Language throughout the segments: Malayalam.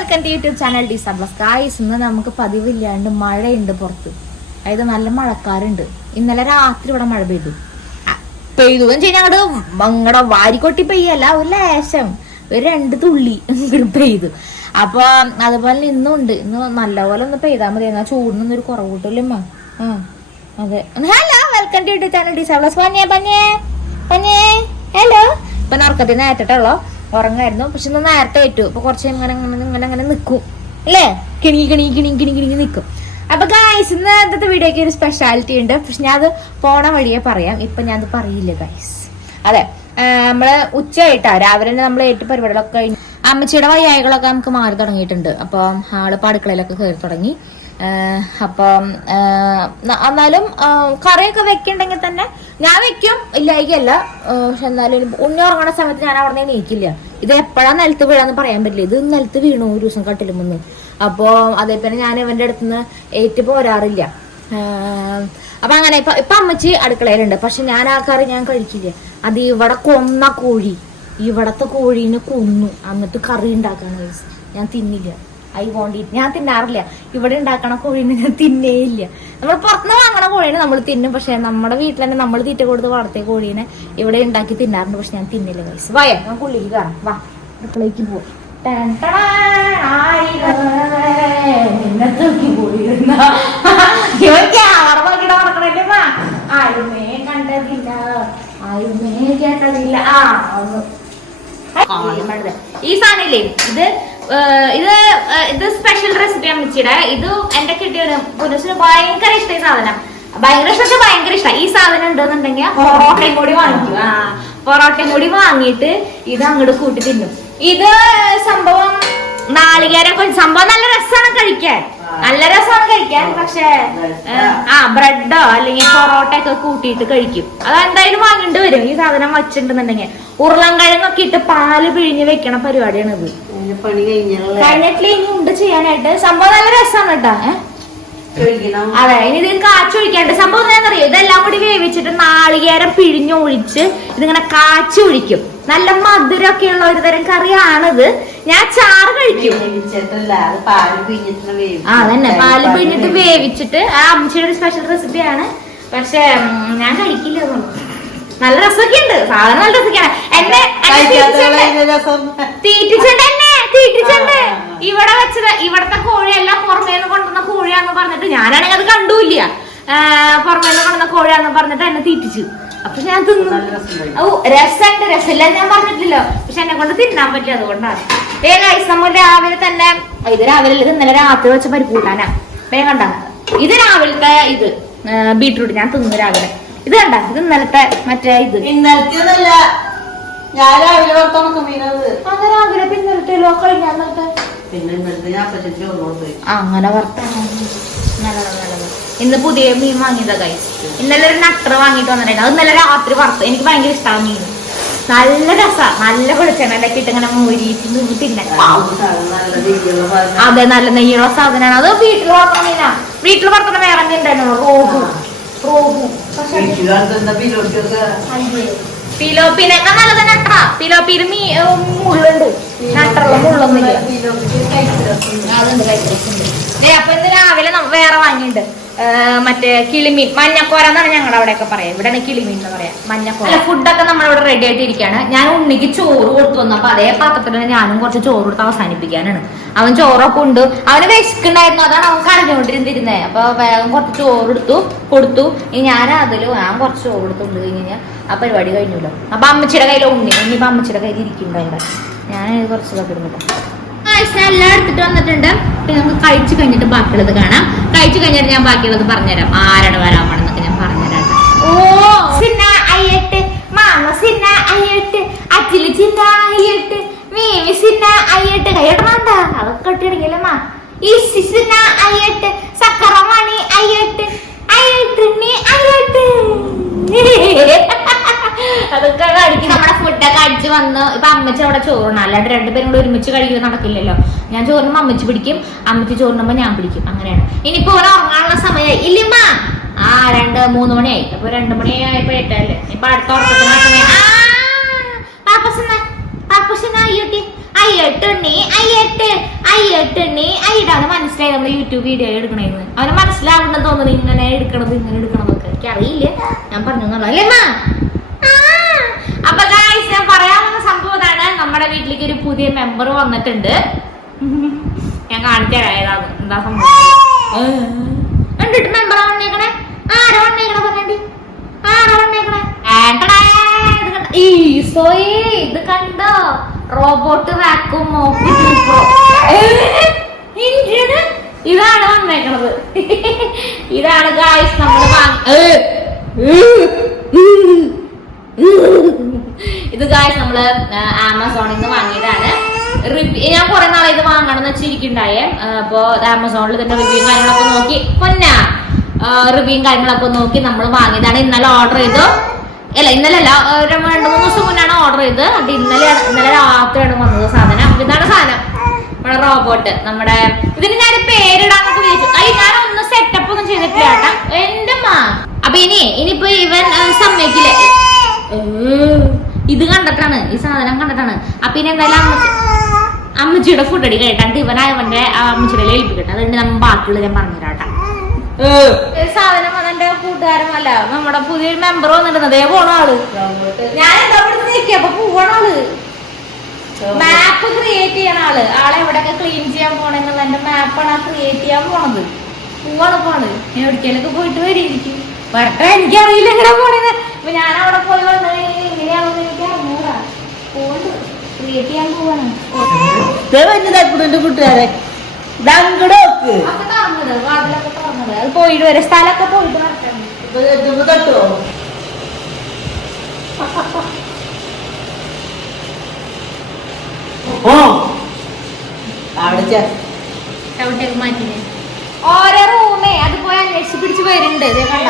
വെൽക്കം ടു യൂട്യൂബ് ചാനൽ ഡിസബ്ലസ് ഗായ്സ്. ഇന്ന് നമുക്ക് പതിവില്ലാണ്ട് മഴയുണ്ട് പുറത്ത്. അതായത് നല്ല മഴക്കാറുണ്ട്. ഇന്നലെ രാത്രി ഇവിടെ മഴ പെയ്തു എന്ന് വെച്ചാൽ അങ്ങോട്ട് വാരിക്കൊട്ടി പെയ്യല്ല, ഒരു ലേശം ഒരു 2 തുള്ളി പെയ്തു. അപ്പൊ അതുപോലെ ഇന്നുണ്ട്. ഇന്ന് നല്ലപോലെ ഒന്ന് പെയ്താൽ മതി, എന്നാൽ ചൂടിനൊന്നും ഒരു കുറവ് കിട്ടില്ലമ്മ. അതെ. Hello, welcome to YouTube channel ഡിസബ്ലസ്. ഹലോ. ഇപ്പൊ നറുക്കത്തിൽ നേരട്ടുള്ളോ ഉറങ്ങായിരുന്നു, പക്ഷെ ഇന്ന് നേരത്തെ ഏറ്റു. ഇപ്പൊ കുറച്ച് ഇങ്ങനെ നിക്കും അല്ലേ, കിണി നിക്കും. അപ്പൊ ഗായ്സ്, ഇന്നത്തെ വീഡിയോക്ക് ഒരു സ്പെഷ്യാലിറ്റി ഉണ്ട്, പക്ഷെ ഞാൻ അത് പോണ വഴിയെ പറയാം. ഇപ്പൊ ഞാൻ അത് പറയില്ല ഗായ്സ്. അതെ, നമ്മള് ഉച്ചയായിട്ടാ രാവിലെ നമ്മൾ ഏറ്റു പരിപാടികളൊക്കെ കഴിഞ്ഞു. അമ്മച്ചിയുടെ വയ്യായികളൊക്കെ നമുക്ക് മാറി തുടങ്ങിയിട്ടുണ്ട്. അപ്പം ആളിപ്പോ അടുക്കളയിലൊക്കെ കയറി തുടങ്ങി. അപ്പം എന്നാലും കറിയൊക്കെ വെക്കണ്ടെങ്കിൽ തന്നെ ഞാൻ വെക്കും, ഇല്ലായിക്കല്ല. പക്ഷെ എന്നാലും ഉണ്ണി ഉറങ്ങണ സമയത്ത് ഞാൻ അവിടെ നിന്ന് നീക്കില്ല. ഇത് എപ്പോഴാ നിലത്ത് വീഴാന്ന് പറയാൻ പറ്റില്ല. ഇത് നിലത്ത് വീണു ഒരു ദിവസം കട്ടിലുമെന്ന്. അപ്പോ അതേപോലെ ഞാൻ ഇവന്റെ അടുത്തുനിന്ന് ഏറ്റു പോരാറില്ല. അപ്പൊ അങ്ങനെ ഇപ്പൊ അമ്മച്ചി അടുക്കളയിലുണ്ട്, പക്ഷെ ഞാൻ ആ കറി ഞാൻ കഴിക്കില്ല. അത് ഇവിടെ കൊന്ന കോഴി, ഇവിടത്തെ കോഴീനെ കൊന്നു എന്നിട്ട് കറി ഉണ്ടാക്കാണ്. ഞാൻ തിന്നില്ല. ഞാൻ തിന്നാറില്ല. ഇവിടെ ഉണ്ടാക്കണ കോഴീനെ ഞാൻ തിന്നേയില്ല. നമ്മൾ പുറത്തുനിന്ന് വാങ്ങണ കോഴീനെ നമ്മൾ തിന്നും, പക്ഷെ നമ്മുടെ വീട്ടിൽ തന്നെ നമ്മൾ തീറ്റ കൊടുത്ത് വളർത്തിയ കോഴീനെ ഇവിടെ ഉണ്ടാക്കി തിന്നാറുണ്ട്, പക്ഷെ ഞാൻ തിന്നില്ല ഗൈസ്. വായ ഞാൻ പുള്ളിക്ക് കയറാം, വാ അടുക്കളയ്ക്ക് പോകും. ആരുമേ കണ്ടതില്ല, ആരുമേ കേട്ടതില്ല. ഈ സാധനല്ലേ, ഇത് സ്പെഷ്യൽ റെസിപ്പി അമ്മച്ചിയുടെ. ഇത് എന്റെ കിട്ടിയ പുരുഷന് ഭയങ്കര ഇഷ്ടമായി സാധനം. ഭയങ്കര ഇഷ്ടം. ഈ സാധനം ഉണ്ടെന്നുണ്ടെങ്കിൽ പൊറോട്ടയും കൂടി വാങ്ങിക്കും. പൊറോട്ടയും കൂടി വാങ്ങിയിട്ട് ഇത് അങ്ങോട്ട് കൂട്ടി തിന്നും. ഇത് സംഭവം നാളികേരം സംഭവം നല്ല രസമാണ് കഴിക്കാൻ, പക്ഷെ ബ്രെഡോ അല്ലെങ്കിൽ പൊറോട്ട ഒക്കെ കൂട്ടിയിട്ട് കഴിക്കും. അതെന്തായാലും വാങ്ങിട്ട് വരും. ഈ സാധനം വച്ചിട്ടുണ്ടെന്നുണ്ടെങ്കിൽ ഉരുളൻകിഴങ്ങൊക്കെ ഇട്ട് പാല് പിഴിഞ്ഞ് വെക്കണ പരിപാടിയാണ് ഇത്. കഴിഞ്ഞിട്ട് ഇനി ഉണ്ട് ചെയ്യാനായിട്ട്. സംഭവം നല്ല രസമാണ് കേട്ടാ. അതെ, ഇനി ഇതിൽ കാച്ചൊഴിക്കാണ്ട്. സംഭവം എന്താണെന്നറിയോ, ഇതെല്ലാം കൂടി വേവിച്ചിട്ട് നാളികേരം പിഴിഞ്ഞൊഴിച്ച് ഇതിങ്ങനെ കാച്ചൊഴിക്കും. നല്ല മധുരമൊക്കെ ഉള്ള ഒരു തരം കറിയാണിത്. ഞാൻ ചാറ് കഴിക്കും. അതന്നെ, പാല് പിഴിഞ്ഞിട്ട് വേവിച്ചിട്ട് ആ അമ്മച്ചിയുടെ ഒരു സ്പെഷ്യൽ റെസിപ്പിയാണ്. പക്ഷെ ഞാൻ കഴിക്കില്ല. നല്ല രസമൊക്കെ ഉണ്ട്, സാധനം നല്ല രസമൊക്കെയാണ്. എന്നെ തീറ്റിച്ചുണ്ട്. ഇവിടെ വെച്ചത് ഇവിടത്തെ കോഴിയെല്ലാം പുറമേന്ന് കൊണ്ടുവന്ന കോഴിയാന്ന് പറഞ്ഞിട്ട്, ഞാനാണെങ്കിൽ അത് കണ്ടൂല്ല. പുറമേന്ന് കൊണ്ടുവന്ന കോഴിയാന്ന് പറഞ്ഞിട്ട് എന്നെ തീറ്റിച്ചു. അപ്പൊ ഞാൻ തിന്നു. രസമില്ല ഞാൻ പറഞ്ഞിട്ടില്ലോ, പക്ഷെ എന്നെ കൊണ്ട് തിന്നാൻ പറ്റില്ല. അതുകൊണ്ടാണ്. നമ്മൾ രാവിലെ തന്നെ, ഇത് രാവിലെ ഇന്നലെ രാത്രി വെച്ച പരിപ്പൂട്ടാനാ. വേഗം കണ്ട, ഇത് രാവിലത്തെ ഇത് ബീട്രൂട്ട് ഞാൻ തിന്നു രാവിലെ. ഇത് കണ്ട, ഇത് ഇന്നലത്തെ മറ്റേ ഇത് ഇന്നലത്തെ രാവിലെ പിന്നലത്തെല്ലോ കഴിഞ്ഞ അങ്ങനെ വറുത്ത. ഇന്ന് പുതിയ മീൻ വാങ്ങിയതാ ഗൈസ്. ഇന്നലെ ഒരു നട്ടർ വാങ്ങിട്ട് വന്നിട്ടുണ്ട്. അത് ഇന്നലെ രാത്രി വറുത്ത്. എനിക്ക് ഭയങ്കര ഇഷ്ടമാണ് മീൻ. നല്ല രസാ, നല്ല വെളിച്ചെണ്ണൊക്കെ ഇട്ട് ഇങ്ങനെ മോരിയിട്ട് തിന്നെ. അതെ, നല്ല നെയ്യുള്ള സാധനമാണ്. അത് വീട്ടിൽ വളർത്തുന്ന മീനാ. വീട്ടിൽ വളർത്തുന്ന വേറെ മീൻ ഉണ്ടായിരുന്നു, റോഹു. പിലോപ്പിനൊക്കെ നല്ലത് നട്ട. പിലോപ്പിയിൽ മുള്ളുണ്ട്, നട്ടറുള്ള മുള്ളൊന്നുമില്ല. അതുണ്ട് കഴിച്ചിട്ടുണ്ട്. അപ്പൊ ഇന്ന് രാവിലെ വേറെ വാങ്ങിയിട്ടുണ്ട്, മറ്റേ കിളിമീൻ. മഞ്ഞക്കോര എന്നാണ് ഞങ്ങളുടെ അവിടെയൊക്കെ പറയാം. ഇവിടെ കിളിമീൻ എന്ന് പറയാം, മഞ്ഞക്കോര. ഫുഡൊക്കെ നമ്മളിവിടെ റെഡി ആയിട്ട് ഇരിക്കുകയാണ്. ഞാൻ ഉണ്ണിക്ക് ചോറ് കൊടുത്തു വന്നു. അപ്പൊ അതേ പാത്രത്തിൽ ഞാനും കുറച്ച് ചോറ് കൊടുത്ത് അവസാനിപ്പിക്കാനാണ്. അവൻ ചോറൊക്കെ ഉണ്ട്, അവന് വിശക്കുണ്ടായിരുന്നു. അതാണ് അവൻ കരഞ്ഞുകൊണ്ടിരുന്നിരുന്നേ. അപ്പൊ വേഗം കുറച്ച് ചോറ് കൊടുത്തു. ഇനി ഞാൻ കുറച്ച് ചോറ് കൊടുത്തുകൊണ്ട് കഴിഞ്ഞാൽ ആ പരിപാടി കഴിഞ്ഞല്ലോ. അപ്പൊ അമ്മച്ചിയുടെ കയ്യിൽ ഇനിയിപ്പോ അമ്മച്ചിയുടെ കയ്യിൽ ഇരിക്കുന്നുണ്ടായിരുന്നു. ഞാൻ കുറച്ച് ഇതൊക്കെ ഇടുന്നില്ല. എല്ലാം എടുത്തിട്ട് വന്നിട്ടുണ്ട്. പിന്നെ നമുക്ക് കഴിച്ചു കഴിഞ്ഞിട്ട് ബാക്കിയുള്ളത് കാണാം. കഴിച്ചു കഴിഞ്ഞിട്ട് ഞാൻ ബാക്കിയുള്ളത് പറഞ്ഞുതരാം. ആരാണ് വരാൻ പോണെന്നൊക്കെ ഞാൻ പറഞ്ഞുതരാം. ഓ സിന്ന അയ്യട്ട്, മാമ സിന്ന അയ്യട്ട്, അച്ചില് ചിന്ന അയ്യട്ട്, മീമി സിന്ന അയ്യട്ട്. കയ്യട്ടണ അതൊക്കെ ഇട്ടിടങ്ങില്ലമ്മ. ഈ സിന്ന അയ്യട്ട്, സക്കറമണി അയ്യട്ട്, അയ്യട്ട് നീ അയ്യട്ട്. അതൊക്കെ കഴിക്കും. നമ്മുടെ ഫുഡൊക്കെ അടിച്ച് വന്ന് ഇപ്പൊ അമ്മച്ചി അവിടെ ചോറിനാണ്. അല്ലാണ്ട് രണ്ടുപേരും കൂടെ ഒരുമിച്ച് കഴിക്കുക നടക്കില്ലല്ലോ. ഞാൻ ചോറിനുമ്പോ അമ്മച്ചി പിടിക്കും, അമ്മച്ചി ചോറിനുമ്പോ ഞാൻ പിടിക്കും. അങ്ങനെയാണ്. ഇനിയിപ്പോ ഉറങ്ങാനുള്ള സമയമായി ഇല്ലമ്മ. 2-3 മണിയായി. അപ്പൊ 2 മണിയായപ്പോ ഏട്ടല്ലേ. ഇപ്പൊ അടുത്ത ഉറക്കത്തിന് സമയം. പാപ്പസിന അയ്യട്ടി, അയ്യട്ട് നീ അയ്യട്ട്, അയ്യ വർഷമായി നമ്മൾ യൂട്യൂബ് വീഡിയോ എടുക്കണേന്ന്. അവന് മനസ്സിലാവണമെന്ന് തോന്നുന്നു ഇങ്ങനെ എടുക്കണത് ഇങ്ങനെ എടുക്കണതൊക്കെ. എനിക്ക് അറിയില്ല, ഞാൻ പറഞ്ഞു അല്ലേ മാ. അപ്പൊ ഗായ്സ് ഞാൻ പറയാവുന്ന സംഭവം ഇതാണ്, നമ്മുടെ വീട്ടിലേക്ക് ഒരു പുതിയ മെമ്പർ വന്നിട്ടുണ്ട്. ഞാൻ കാണിച്ചു തരാം ഏതാണ് എന്താ സംഭവം. കണ്ടിട്ട് മെമ്പറാ വന്നേക്കണേ. ആരാ വന്നേക്കണേ പറഞ്ഞി, ആരാ വന്നേക്കണേ? ഇത് കണ്ടോ, റോബോട്ട് വാക്യൂം മോപ്പ് 2 Pro. ഇതാണ് വന്നേക്കണത്. ഇതാണ് ഗായ്സ് നമ്മള് ഇത് ഗായ്സ് നമ്മള് ആമസോണിൽ നിന്ന് വാങ്ങിയതാണ്. ഞാൻ കുറെ നാളെ ഇത് വാങ്ങണം എന്ന് വെച്ചിരിക്കണ്ടായേ. അപ്പൊ ആമസോണിൽ ഇതിന്റെ റിവ്യൂ കാര്യങ്ങളൊക്കെ നോക്കി റിവ്യൂയും കാര്യങ്ങളൊക്കെ നോക്കി നമ്മൾ വാങ്ങിയതാണ്. ഇന്നലെ ഓർഡർ ചെയ്തു. ഇന്നലെ അല്ല, 2-3 ദിവസം മുന്നാണ് ഓർഡർ ചെയ്ത്. അത് ഇന്നലെ രാത്രിയാണ് വന്നത് സാധനം. ഇതാണ് സാധനം, നമ്മുടെ റോബോട്ട്. നമ്മുടെ ഇതിന് ഞാൻ പേരിടാന്നൊക്കെ വിചാരിച്ചു. ഞാൻ ഒന്നും സെറ്റപ്പ് ഒന്നും ചെയ്തിട്ടില്ല കേട്ടാ എന്റെ മാ. അപ്പൊ ഇനിയിപ്പോ ഇവൻ സമ്മതിക്കില്ലേ, ഇത് കണ്ടിട്ടാണ്, ഈ സാധനം കണ്ടിട്ടാണ്. അപ്പൊ ഇനി എന്തായാലും അമ്മച്ചിയുടെ ഫുഡ് അടി കഴിട്ടാണ്ട് ഇവന്റെ അമ്മച്ചിയുടെ ഏൽപ്പിക്കട്ടെ. അതുകൊണ്ട് നമ്മൾ ബാക്കിയുള്ള ഞാൻ പറഞ്ഞുതരാട്ടാ. സാധനം അതെന്റെ കൂട്ടുകാരനല്ല, നമ്മുടെ പുതിയൊരു മെമ്പർ വന്നിട്ടുണ്ട്. അതേ പോണ ആള്. ഞാൻ എന്താ നിൽക്കുക, അപ്പൊ പോണ ആള് മാപ്പ് ക്രിയേറ്റ് ചെയ്യണ ആള്. ആളെ എവിടെയൊക്കെ ക്ലീൻ ചെയ്യാൻ പോണെന്നുള്ള എന്റെ മാപ്പാണ് ആ ക്രിയേറ്റ് ചെയ്യാൻ പോണത്. പോണ് എവിടേക്കൊക്കെ പോയിട്ട് വരിയിരിക്കും. വരട്ടെ, എനിക്കറിയില്ല എങ്ങനെ പോണേന്ന്. അപ്പൊ ഞാൻ അവിടെ പോയി വന്നു എങ്ങനെയാണെന്ന് എനിക്ക് അറിഞ്ഞൂടാ. പോണ്ട് ക്രിയേറ്റ് ചെയ്യാൻ പോവാണ്. കൂട്ടുകാരെ വാതിലൊക്കെ തുറന്നത് അത് പോയിട്ട് വരെ സ്ഥലമൊക്കെ പോയിട്ട് വരട്ടെ. മാറ്റിനെ ഓരോ റൂമേ അത് പോയി അന്വേഷിച്ച് പിടിച്ച് വരുന്നുണ്ട്. ഇതേ കണ്ട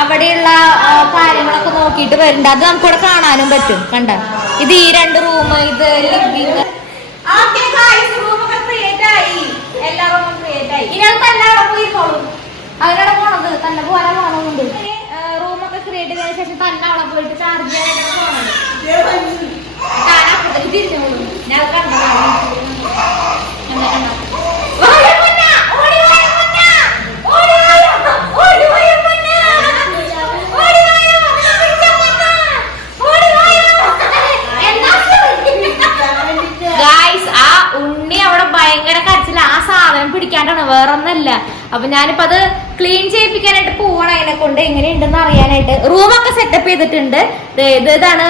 അവിടെയുള്ള കാര്യങ്ങളൊക്കെ നോക്കിയിട്ട് വരുന്നുണ്ട്. അത് നമുക്കിവിടെ കാണാനും പറ്റും. കണ്ട ഇത് ഈ 2 റൂം, ഇത് ലിവിംഗ്. എല്ലാ റൂമും ക്രിയേറ്റ് ആയി. ഇനി അത് തന്നെ അവിടെ പോയിക്കോളും. അവരവിടെ പോണത് തന്നെ പോലെ പോണതുണ്ട്. റൂമൊക്കെ ക്രിയേറ്റ് ചെയ്തതിനു ശേഷം തന്നെ അവിടെ പോയിട്ട് ചാർജ് ചെയ്യാനായിട്ട് പോണത്. ഞാനപ്പുറത്തേക്ക് തിരിച്ചോളും. ഞാൻ കണ്ടതാണ്. ഭയങ്കര കരച്ചില്ല. ആ സാധനം പിടിക്കാണ്ടാണ്, വേറൊന്നല്ല. അപ്പൊ ഞാനിപ്പോ അത് ക്ലീൻ ചെയ്യിപ്പിക്കാനായിട്ട് പോവാണ്. അതിനെ കൊണ്ട് എങ്ങനെയുണ്ടെന്ന് അറിയാനായിട്ട്. റൂമൊക്കെ സെറ്റപ്പ് ചെയ്തിട്ടുണ്ട്. ഇതാണ്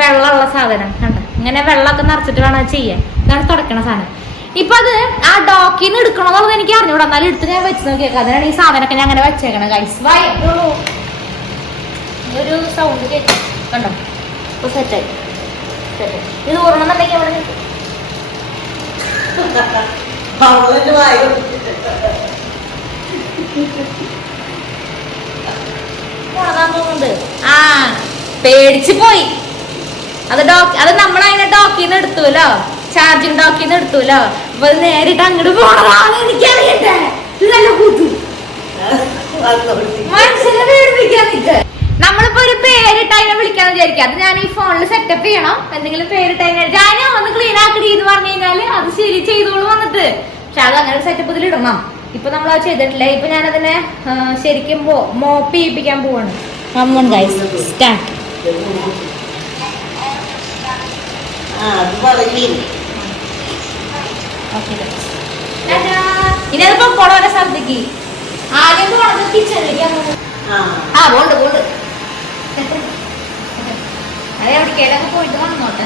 വെള്ളമുള്ള സാധനം. കണ്ട ഇങ്ങനെ വെള്ളമൊക്കെ നിറച്ചിട്ട് വേണം ചെയ്യാൻ. ഇതാണ് തുടക്കണ സാധനം. ഇപ്പൊ അത് ആ ഡോക്കിന്ന് എടുക്കണമെന്നുള്ളത് എനിക്ക് അറിഞ്ഞൂടാ. എന്നാലും എടുത്ത് ഞാൻ വെച്ച് നോക്കിയേക്കാം. അതിനാണ് ഈ സാധനമൊക്കെ ഞാൻ അങ്ങനെ വെച്ചേക്കണം. ഗൈസ് ഒരു സൗണ്ട് കേൾക്കാം. കണ്ടോ ഇപ്പൊ സെറ്റായി. ഇത് ഓർണമെന്നുണ്ടെങ്കിൽ അവിടെ തോന്നുന്നുണ്ട്. ആ പേടിച്ചു പോയി. അത് നമ്മളതിനെ ഡോക്കിന്ന് എടുത്തുല്ലോ, ചാർജിങ് ഡോക്കിന്ന് എടുത്തുല്ലോ. അപ്പൊ അത് നേരിട്ട് അങ്ങോട്ട് പോണതാണ്. എനിക്കറിയട്ടെ ഇതല്ല കൂത്തു മനുഷ്യനെ പേടിപ്പിക്കാൻ നിൽക്ക. നമ്മളിപ്പോ ഒരു പേരിട്ട് അതിനെ വിളിക്കാന്ന് വിചാരിക്കാം. അത് ഞാൻ ഈ ഫോണിൽ സെറ്റപ്പ് ചെയ്യണം. എന്തെങ്കിലും പേരിട്ട് ഞാനോ ഒന്ന് ക്ലീൻ ആക്കടി എന്ന് പറഞ്ഞു കഴിഞ്ഞാല് അത് ശരി ചെയ്തോളൂ വന്നിട്ട്. പക്ഷെ അത് അങ്ങനെ സെറ്റപ്പ് ഇതിൽ ഇടണം. ഇപ്പൊ നമ്മൾ അത് ചെയ്തിട്ടില്ല. ഇപ്പൊ ഞാനതിനെ ശരിക്കും മോപ്പ് ചെയ്യിപ്പിക്കാൻ പോവാണ്. ഇനി അതിപ്പോ പോണവരെ സ്ഥലത്തേക്ക് ആദ്യം പോണത് കിച്ചണിലേക്ക്. പോണ്ട് അത് എവിടേക്കൊക്കെ പോയിട്ട് വന്നോട്ടെ.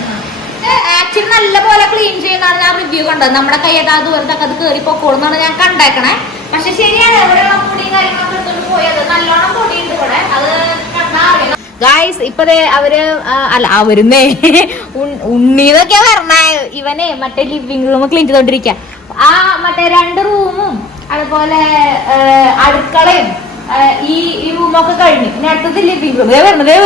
ആക്ച്വലി നല്ല പോലെ ക്ലീൻ ചെയ്യുന്നതാണ് ഞാൻ റിവ്യൂ കണ്ടത്. നമ്മുടെ കൈയൊക്കെ ദൂരത്തൊക്കെ അത് കയറി പൊക്കോളുന്നാണ് ഞാൻ കണ്ടേക്കണേ. പക്ഷെ ശരിയാണ്, എവിടെയുള്ള പൊടിയും കാര്യങ്ങളൊക്കെ എടുത്തോണ്ട് പോയത് നല്ലോണം പൊടിയുണ്ട് ഇവിടെ. അത് കണ്ടാ അറിയാം. ഗായ്സ് ഇപ്പൊ അവര് അല്ല അവരുന്നേ ഉണ്ണീന്നൊക്കെയാ പറഞ്ഞേ. ഇവനെ മറ്റേ ലിവിംഗ് റൂം ക്ലീൻ ചെയ്തോണ്ടിരിക്ക. ആ മറ്റേ 2 റൂമും അതുപോലെ അടുക്കളയും ഈ റൂമൊക്കെ കഴിഞ്ഞു. ഇനി അടുത്തത് ലിവിംഗ് റൂം. വരുന്നു.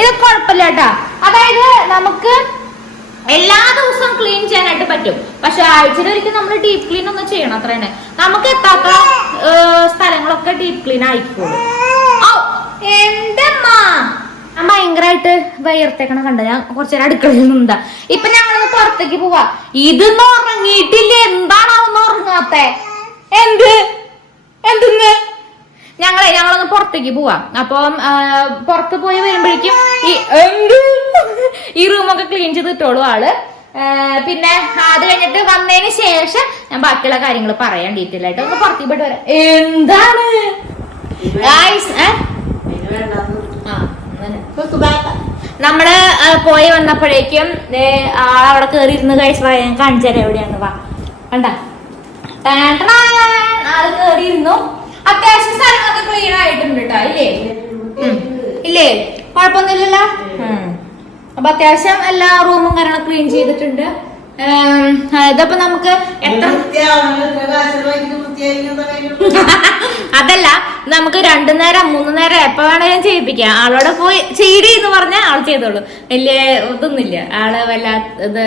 ഇത് കുഴപ്പമില്ല കേട്ടാ. അതായത് നമുക്ക് എല്ലാ ദിവസവും ക്ലീൻ ചെയ്യാനായിട്ട് പറ്റും. പക്ഷെ ആഴ്ചയിൽ ഒരിക്കലും നമ്മൾ ഡീപ്പ് ക്ലീൻ ഒന്നും ചെയ്യണം. അത്ര തന്നെ. നമുക്ക് എത്താത്ത സ്ഥലങ്ങളൊക്കെ ഡീപ്പ് ക്ലീൻ ആയിക്കോളും. എന്റെ ഭയങ്കരമായിട്ട് വയർത്തേക്കണ കണ്ട. ഞാൻ കുറച്ചേരം അടുക്കളയിൽ നിന്നാ. ഇപ്പൊ ഞങ്ങള് പുറത്തേക്ക് പോവാ. ഇതൊന്നും ഉറങ്ങിയിട്ടില്ല. എന്താണാവുന്ന ഉറങ്ങാത്തെ? എന്തെന്ന് ഞങ്ങളൊന്ന് പുറത്തേക്ക് പോവാം. അപ്പം പുറത്ത് പോയി വരുമ്പോഴേക്കും ഈ റൂമൊക്കെ ക്ലീൻ ചെയ്തിട്ടോളൂ ആള്. പിന്നെ അത് കഴിഞ്ഞിട്ട് വന്നതിന് ശേഷം ഞാൻ ബാക്കിയുള്ള കാര്യങ്ങൾ പറയാൻ ഡീറ്റെയിൽ ആയിട്ട് ഒന്ന് പുറത്തേക്ക് പോയിട്ട് വരാം. എന്താണ് നമ്മള് പോയി വന്നപ്പോഴേക്കും അവിടെ കേറി ഇരുന്ന് കഴിച്ച ഞാൻ കാണിച്ചാൽ എവിടെയാണ് വാ കണ്ട ആള് കേറിയിരുന്നു. അത്യാവശ്യം സ്ഥലങ്ങളൊക്കെ ക്ലീൻ ആയിട്ടുണ്ട് കേട്ടോ. ഇല്ലേ കുഴപ്പമൊന്നുമില്ലല്ലോ. അപ്പൊ അത്യാവശ്യം എല്ലാ റൂമും കാരണം ക്ലീൻ ചെയ്തിട്ടുണ്ട്. ഇതപ്പോ നമുക്ക് എത്ര അതല്ല നമുക്ക് 2 നേരം 3 നേരം എപ്പോ വേണേലും ചെയ്യിപ്പിക്കാം. ആളോടെ പോയി ചെയ്ടി എന്ന് പറഞ്ഞാൽ ആൾ ചെയ്തോളൂ. വലിയ ഇതൊന്നുമില്ല. ആള് വല്ലാത്ത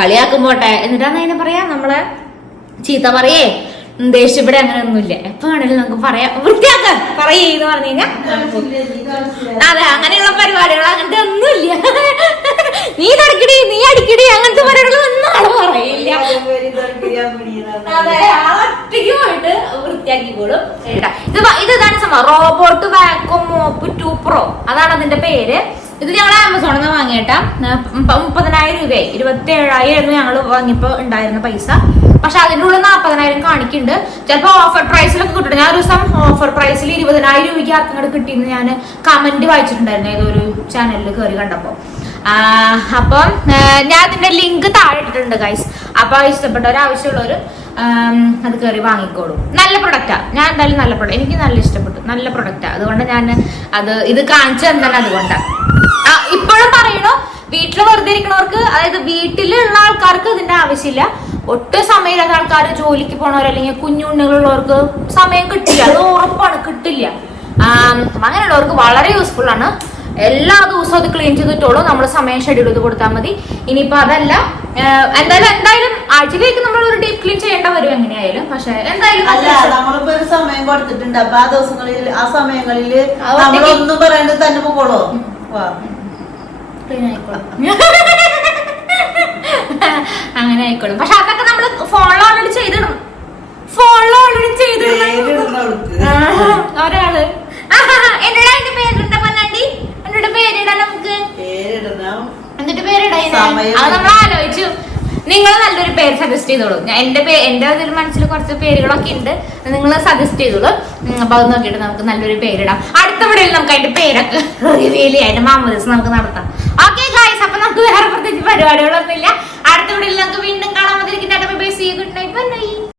കളിയാക്കുമ്പോട്ടെ എന്നിട്ടാണ് അതിനെ പറയാ നമ്മളെ ചീത്ത പറയേ ദേഷ്യപ്പെടെ അങ്ങനെ ഒന്നുമില്ല. എപ്പോ വേണേലും നമുക്ക് പറയാം വൃത്തിയാക്കാൻ പറയെന്ന് പറഞ്ഞു കഴിഞ്ഞാൽ അതെ അങ്ങനെയുള്ള പരിപാടികൾ അങ്ങനത്തെ ഒന്നുമില്ല. നീ അടിക്കടി അങ്ങനത്തെ പരിപാടികളൊന്നും ആള് പറയില്ല. അതെ ഒറ്റയ്ക്ക് പോയിട്ട് വൃത്തിയാക്കിക്കോളും. ഇതാണ് സംഭവം. റോബോട്ട് വാക്വം മോപ്പ് 2 Pro അതാണ് അതിന്റെ പേര്. ഇത് ഞങ്ങൾ ആമസോണിൽ നിന്ന് വാങ്ങിയിട്ടാ. 30,000 രൂപയായി. 27,000 ഞങ്ങൾ വാങ്ങിയപ്പോ ഉണ്ടായിരുന്ന പൈസ. പക്ഷെ അതിൻ്റെ ഉള്ളിൽ 40,000 കാണിക്കുന്നുണ്ട്. ചിലപ്പോ ഓഫർ പ്രൈസിലൊക്കെ കിട്ടും. ഞാൻ ഒരു ദിവസം ഓഫർ പ്രൈസിൽ 20,000 രൂപയ്ക്ക് ആർക്കും കിട്ടിയെന്ന് ഞാൻ കമന്റ് വായിച്ചിട്ടുണ്ടായിരുന്നു ഏതൊരു ചാനലിൽ കയറി കണ്ടപ്പോ. അപ്പം ഞാൻ അതിന്റെ ലിങ്ക് താഴെ ഇട്ടിട്ടുണ്ട് ഗൈസ്. അപ്പൊ ഇഷ്ടപ്പെട്ടവർ ആവശ്യമുള്ളവര് അത് കയറി വാങ്ങിക്കോളൂ. നല്ല പ്രൊഡക്റ്റാ. ഞാൻ എന്തായാലും നല്ല പ്രൊഡക്റ്റ് എനിക്ക് നല്ല ഇഷ്ടപ്പെട്ടു. നല്ല പ്രൊഡക്റ്റാ. അതുകൊണ്ട് ഞാൻ ഇത് കാണിച്ചു തന്നെ. അതുകൊണ്ടാ ഇപ്പോഴും പറയണു വീട്ടിൽ വെറുതെ ഇരിക്കണവർക്ക്, അതായത് വീട്ടിലുള്ള ആൾക്കാർക്ക് ഇതിന്റെ ആവശ്യമില്ല. ഒട്ടും സമയമില്ലാത്ത ആൾക്കാർ, ജോലിക്ക് പോണവർ അല്ലെങ്കിൽ കുഞ്ഞുണ്ണികളുള്ളവർക്ക് സമയം കിട്ടില്ല. അത് ഉറപ്പാണ് കിട്ടില്ല. അങ്ങനെയുള്ളവർക്ക് വളരെ യൂസ്ഫുൾ ആണ്. എല്ലാ ദിവസവും അത് ക്ലീൻ ചെയ്തിട്ടുള്ളൂ. നമ്മൾ സമയം ഷെഡ്യൂൾ ചെയ്ത് കൊടുത്താൽ മതി. ഇനിയിപ്പോ അതല്ല എന്തായാലും ആഴ്ചയിലേക്ക് നമ്മൾ ഒരു ഡീപ് ക്ലീൻ ചെയ്യേണ്ട വരും എങ്ങനെയായാലും. പക്ഷെ എന്തായാലും നമ്മളിപ്പോ ഒരു സമയം കൊടുത്തിട്ടുണ്ട്. അപ്പൊ ആ ദിവസങ്ങളിൽ ആ സമയങ്ങളിൽ നമ്മളൊന്നും പറയാണ്ട് തന്നെ പോകോളൂ. അങ്ങനെ ആയിക്കോളും. പക്ഷെ അതൊക്കെ നമ്മള് ഫോണിൽ ഓൾറെഡി ചെയ്തിടണം. ഒരാള് എന്നോട് അതിന്റെ പേരിട്ട പന്നാണ്ടി എന്നോട് പേരിടാൻ നമുക്ക് എന്നിട്ട് പേരിടാ. അത് നമ്മൾ ആലോചിച്ചു. നിങ്ങൾ നല്ലൊരു പേര് സജസ്റ്റ് ചെയ്തോളൂ. എന്റെ ഇതിൽ മനസ്സിൽ കുറച്ച് പേരുകളൊക്കെ ഉണ്ട്. നിങ്ങൾ സജസ്റ്റ് ചെയ്തോളൂ. അപ്പൊ അത് നോക്കിയിട്ട് നമുക്ക് നല്ലൊരു പേരിടാം. അടുത്ത വീഡിയോയിൽ നമുക്ക് അതിന്റെ പേരൊക്കെ റിവീൽ ചെയ്യാം. അതിന്റെ മാമോദിസം നമുക്ക് നടത്താം. ഓക്കെ ഗായ്സ്, അപ്പൊ നമുക്ക് വേറെ പ്രത്യേകിച്ച് പരിപാടികളൊന്നും ഇല്ല. അടുത്ത വീഡിയോയിൽ നമുക്ക് വീണ്ടും കാണാൻ. Good night.